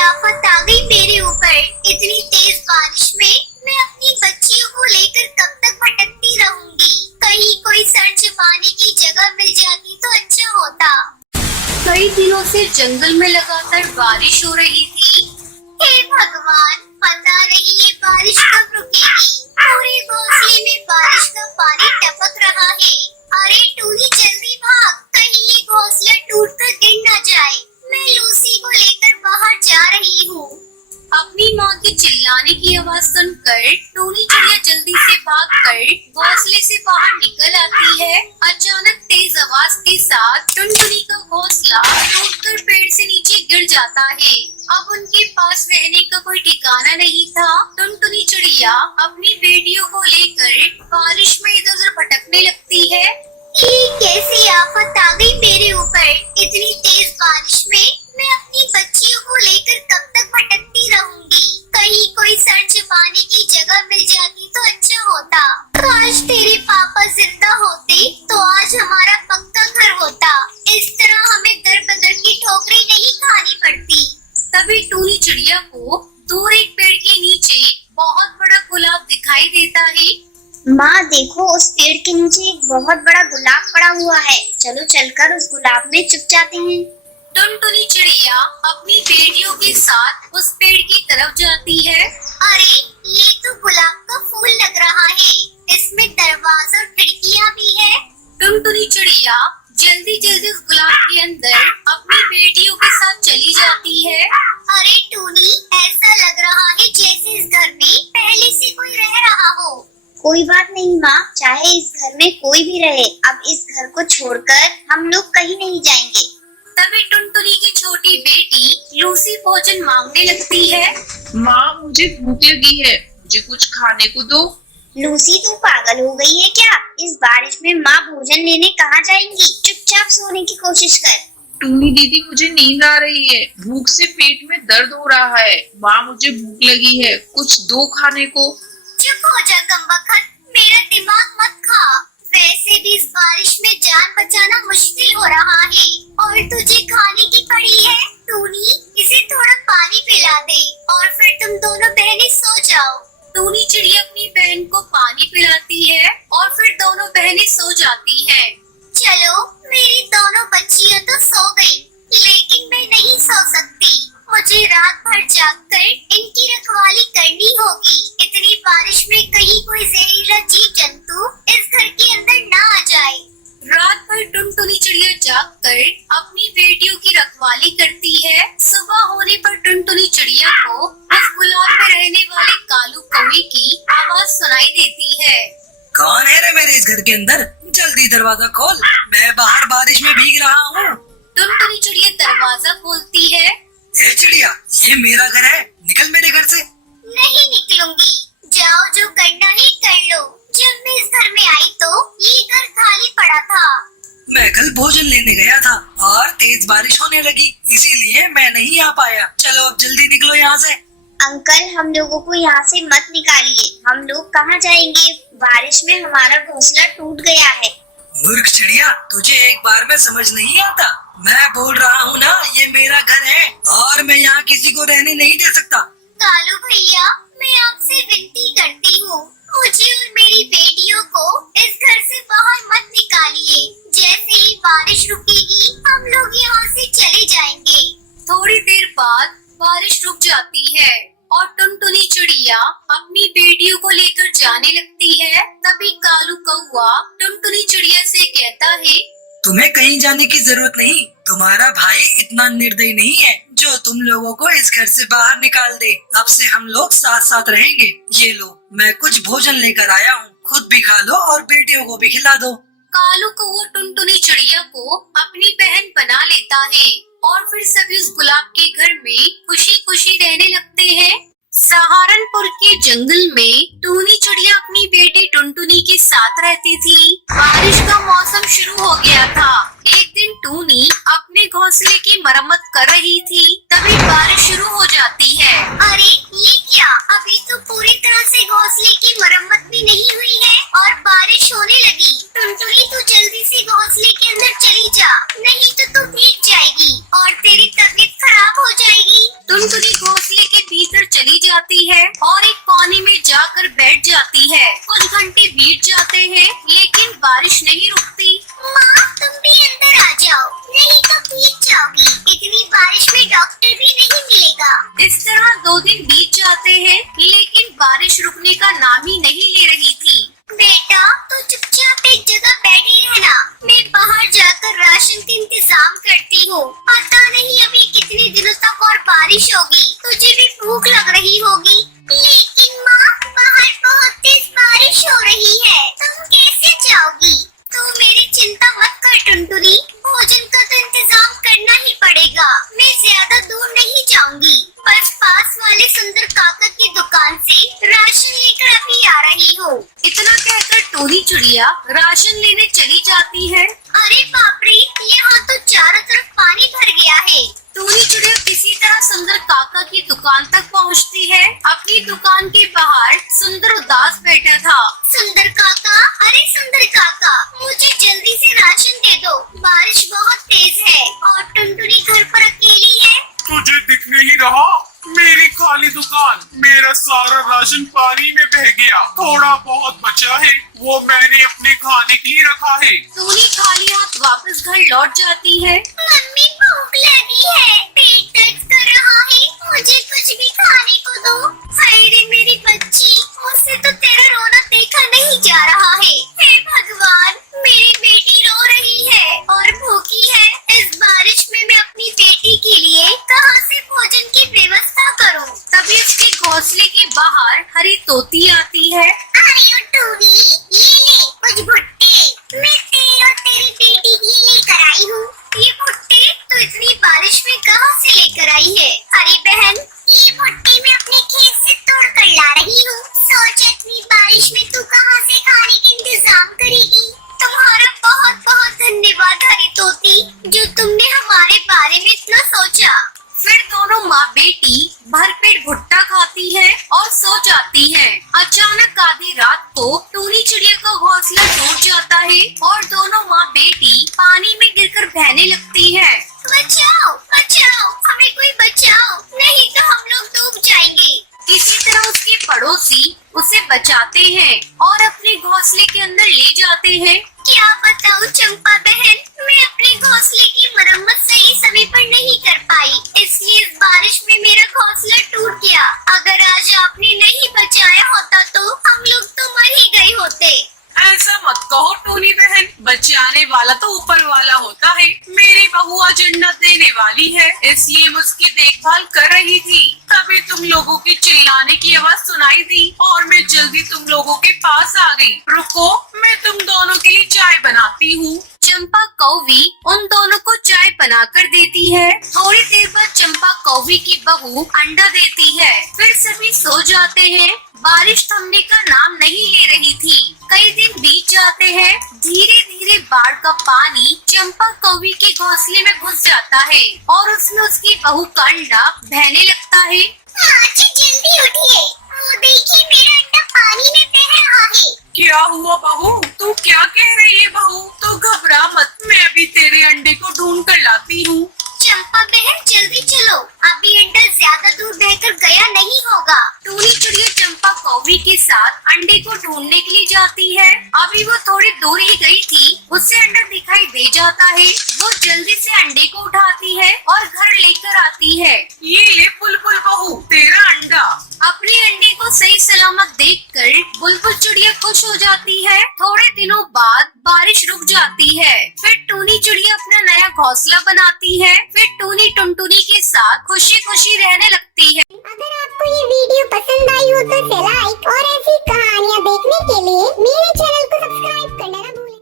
आफत आ गई मेरे ऊपर। इतनी तेज बारिश में मैं अपनी बच्चियों को लेकर कब तक भटकती रहूंगी। कहीं कोई सर छिपाने की जगह मिल जाती तो अच्छा होता। कई दिनों से जंगल में लगातार बारिश हो रही थी। हे भगवान, पता नहीं ये बारिश कब रुकेगी। पूरे घोंसले में बारिश का पानी टपक रहा है। अरे टूनी जल्दी भाग, कहीं ये घोंसला टूटकर गिर न जाए। मैं लूसी को लेकर बाहर जा रही हूँ। अपनी माँ के चिल्लाने की आवाज सुनकर टूनी चिड़िया जल्दी से भागकर घोंसले से बाहर निकल आती है। अचानक तेज आवाज के साथ टुनटुनी का घोंसला टूटकर पेड़ से नीचे गिर जाता है। अब उनके पास रहने का कोई ठिकाना नहीं था। टुनटुनी चिड़िया अपनी बेटियों को लेकर बारिश में इधर उधर भटकने लगती है। ये कैसी आफत आ गई मेरे ऊपर। इतनी तेज बारिश में मैं अपनी बच्चियों को लेकर कब तक भटकती रहूंगी। कहीं कोई सर छिपाने की जगह मिल जाती तो अच्छा होता। काश तेरे पापा जिंदा होते तो आज हमारा पक्का घर होता। इस तरह हमें दर बदर की ठोकरें नहीं खानी पड़ती। तभी टूनी चिड़िया को दूर एक पेड़ के नीचे बहुत बड़ा गुलाब दिखाई देता है। माँ देखो, उस पेड़ के नीचे एक बहुत बड़ा गुलाब पड़ा हुआ है। चलो चलकर उस गुलाब में छुप जाते हैं। टुनटुनी चिड़िया अपनी बेटियों के साथ उस पेड़ की तरफ जाती है। अरे ये तो गुलाब का फूल लग रहा है। इसमें दरवाजा और खिड़कियाँ भी है। टुनटुनी चिड़िया जल्दी जल्दी उस गुलाब के अंदर अपनी बेटियों के साथ चली जाती है। अरे टूनी, ऐसा लग रहा है जैसे इस घर में पहले से कोई रह रहा हो। कोई बात नहीं माँ, चाहे इस घर में कोई भी रहे, अब इस घर को छोड़कर हम लोग कहीं नहीं जाएंगे। तभी टुनटुनी की छोटी बेटी लूसी भोजन मांगने लगती है। माँ मुझे भूख लगी है, मुझे कुछ खाने को दो। लूसी तू पागल हो गई है क्या? इस बारिश में माँ भोजन लेने कहाँ जाएंगी? चुपचाप सोने की कोशिश कर। टूनी दीदी मुझे नींद आ रही है, भूख से पेट में दर्द हो रहा है। माँ मुझे भूख लगी है, कुछ दो खाने को। चुप हो जा कमबख्त, मेरा दिमाग मत खा। वैसे भी इस बारिश में जान बचाना मुश्किल हो रहा है और तुझे खाने की पड़ी है। टूनी, इसे थोड़ा पानी पिला दे और फिर तुम दोनों बहनें सो जाओ। टूनी चिड़िया अपनी बहन को पानी पिलाती है और फिर दोनों बहनें सो जाती हैं। चलो, मेरी दोनों बच्चियां तो सो गई, लेकिन मैं नहीं सो सकती। मुझे रात भर जागकर इनकी रखवाली करनी होगी। इतनी बारिश में कहीं कोई जहरीला जीव जंतु इस घर के अंदर ना आ जाए। रात भर टुनटुनी चिड़िया जागकर अपनी बेटियों की रखवाली करती है। सुबह होने पर टुनटुनी चिड़िया को उस गुलाब में रहने वाले कालू कौवे की आवाज सुनाई देती है। कौन है रे मेरे इस घर के अंदर? जल्दी दरवाजा खोल, मैं बाहर बारिश में भीग रहा हूँ। टुनटुनी चिड़िया दरवाजा खोलती है। ए चिड़िया, ये मेरा घर है, निकल मेरे घर से। नहीं निकलूंगी, जाओ जो करना है कर लो। जब मैं इस घर में आई तो ये घर खाली पड़ा था। मैं कल भोजन लेने गया था और तेज बारिश होने लगी, इसीलिए मैं नहीं आ पाया। चलो अब जल्दी निकलो यहाँ से। अंकल, हम लोगों को यहाँ से मत निकालिए। हम लोग कहाँ जाएंगे? बारिश में हमारा घोंसला टूट गया है। मूर्ख चिड़िया, तुझे एक बार में समझ नहीं आता? मैं बोल रहा हूँ ना, ये मेरा घर है और मैं यहाँ किसी को रहने नहीं दे सकता। कालू भैया, मैं आपसे विनती करती हूँ, मुझे और मेरी बेटियों को इस घर से बाहर मत निकालिए। जैसे ही बारिश रुकेगी हम लोग यहाँ से चले जाएंगे। थोड़ी देर बाद बारिश रुक जाती है और टुनटुनी चिड़िया अपनी बेटियों को लेकर जाने लगती है। तभी कालू कौवा टुनटुनी चिड़िया से कहता है, तुम्हें कहीं जाने की जरूरत नहीं। तुम्हारा भाई इतना निर्दयी नहीं है जो तुम लोगों को इस घर से बाहर निकाल दे। अब से हम लोग साथ साथ रहेंगे। ये लो, मैं कुछ भोजन लेकर आया हूँ, खुद भी खा लो और बेटियों को भी खिला दो। कालू कौवा टुनटुनी चिड़िया को अपनी बहन बना लेता है और फिर सभी उस गुलाब के घर में खुशी खुशी रहने लगते हैं। सहारनपुर के जंगल में टूनी चिड़िया अपनी बेटी टुनटुनी के साथ रहती थी। बारिश का मौसम शुरू हो गया था। एक दिन टूनी अपने घोंसले की मरम्मत कर रही थी, तभी बारिश शुरू हो जाती है। अरे ये क्या, अभी तो पूरी तरह से घोंसले की मरम्मत भी नहीं हुई है और बारिश होने लगी। टुनटुनी तू जल्दी से घोंसले के अंदर चली जा, नहीं तो तू भीग जाएगी और तेरी तबीयत खराब हो जाएगी। टुनटुनी घोंसले के भीतर चली जाती है और एक कोने में जाकर बैठ जाती है। कुछ घंटे बीत जाते हैं लेकिन बारिश नहीं रुकती। माँ तुम भी अंदर आ जाओ, नहीं तो भीग जाओगी। इतनी बारिश में डॉक्टर भी नहीं मिलेगा। इस तरह 2 दिन बीत जाते हैं लेकिन बारिश रुकने का नाम ही नहीं ले रही थी। बेटा तो चुपचाप एक जगह बैठी रहना, मैं बाहर जाकर राशन का इंतजाम करती हूँ। पता नहीं अभी कितने दिनों तक और बारिश होगी, तुझे भी भूख लग रही होगी। लेकिन माँ बाहर बहुत तेज बारिश हो रही है, तुम कैसे जाओगी? तो मेरी चिंता मत कर टुनटुनी, भोजन का तो इंतजाम करना ही पड़ेगा। मैं ज्यादा दूर नहीं जाऊंगी, बस पास वाले सुंदर काका की दुकान से राशन लेकर अभी आ रही हूँ। इतना कहकर टोनी चिड़िया राशन लेने चली जाती है। अरे बाप रे, यहाँ तो चारों तरफ पानी भर गया है। टोनी चिड़िया किसी तरह सुंदर काका की दुकान तक पहुँचती है। अपनी दुकान के बाहर सुंदर उदास बैठा था। सुंदर काका, अरे सुंदर काका, मुझे जल्दी से राशन दे दो, बारिश बहुत तेज है और टुनटुनी घर पर अकेली है। तुझे दिख नहीं रहा? मेरी खाली दुकान, मेरा सारा राशन पानी में बह गया। थोड़ा बहुत बचा है, वो मैंने अपने खाने के लिए रखा है। टोनी खाली हाथ वापस घर लौट जाती है। मम्मी भूख लगी है, पेट दर्द कर रहा है, मुझे कुछ भी खाने को दो। हाय रे मेरी बच्ची, मुझसे तो तेरा रोना देखा नहीं जा रहा है। हे भगवान, मेरी बेटी रो रही है और भूखी है। इस बारिश में मैं अपनी बेटी के लिए कहाँ से भोजन की व्यवस्था करूँ? तभी उसके घोंसले के बाहर हरी तोती आती है। अरे ओ टूनी, ये ले कुछ भुट्टे, मैं तेरे और तेरी बेटी के लिए लेकर आई हूँ। ये भुट्टे तो इतनी बारिश में कहाँ से लेकर आई है? अरे बहन, ये भुट्टे मैं अपने खेत से तोड़ कर ला रही हूँ। सोच इतनी बारिश में तू कहाँ से खाने का इंतजाम करेगी? तुम्हारा बहुत बहुत धन्यवाद हरी तोती, जो तुमने हमारे बारे में इतना सोचा। फिर दोनों माँ बेटी भरपेट भुट्टा खाती है और सो जाती है। अचानक आधी रात को टोनी चिड़िया का घोंसला टूट जाता है और दोनों माँ बेटी पानी में गिरकर बहने लगती है। बचाओ बचाओ, हमें कोई बचाओ, नहीं तो हम लोग डूब जाएंगे। किसी तरह उसके पड़ोसी उसे बचाते हैं और अपने घोंसले के अंदर ले जाते हैं। क्या बताऊं चंपा बहन, मैं अपने घोंसले की मरम्मत सही समय पर नहीं कर पाई, इसलिए इस बारिश में मेरा घोंसला टूट गया। अगर आज आपने नहीं बचाया होता तो हम लोग तो मर ही गए होते। ऐसा मत कहो टोनी बहन, बचाने वाला तो ऊपर वाला होता है। मेरी बहू आज अंडा देने वाली है, इसलिए मैं उसकी देखभाल कर रही थी। तभी तुम लोगों की चिल्लाने की आवाज सुनाई दी और मैं जल्दी तुम लोगों के पास आ गई। रुको, मैं तुम दोनों के लिए चाय बनाती हूँ। चंपा कौवी उन दोनों को चाय बनाकर देती है। थोड़ी देर बाद चंपा कौवी की बहू अंडा देती है। फिर सभी सो जाते हैं। बारिश थमने का नाम नहीं ले रही थी। कई दिन बीत जाते हैं। धीरे धीरे बाढ़ का पानी चंपा कौवी के घोंसले में घुस जाता है और उसमें उसकी बहू का अंडा बहने लगता है। आज जल्दी उठिए, वो देखिए मेरा अंडा पानी में बह रहा है। क्या हुआ बहू? तू क्या कह रही है बहू? तो घबरा मत, मैं अभी तेरे अंडे को ढूंढ कर लाती हूँ। चंपा बहन जल्दी चलो, अभी अंडा ज्यादा दूर बहकर गया नहीं होगा। टोनी चिड़िया चंपा कौवी के साथ अंडे को ढूंढने के लिए जाती है। अभी वो थोड़ी दूर ही गई थी, उसे अंडा दिखाई दे जाता है। वो जल्दी से अंडे को उठाती है और घर लेकर आती है। ये ले बुलबुल बहू, तेरा अंडा। अपने अंडे को सही सलामत देखकर बुलबुल चिड़िया खुश हो जाती है। थोड़े दिनों बाद बारिश रुक जाती है। फिर टोनी चिड़िया अपना नया घोंसला बनाती है। फिर टोनी टुनटुनी के साथ खुशी खुशी रहने लगती है। अगर आपको ये वीडियो पसंद आई हो तो लाइक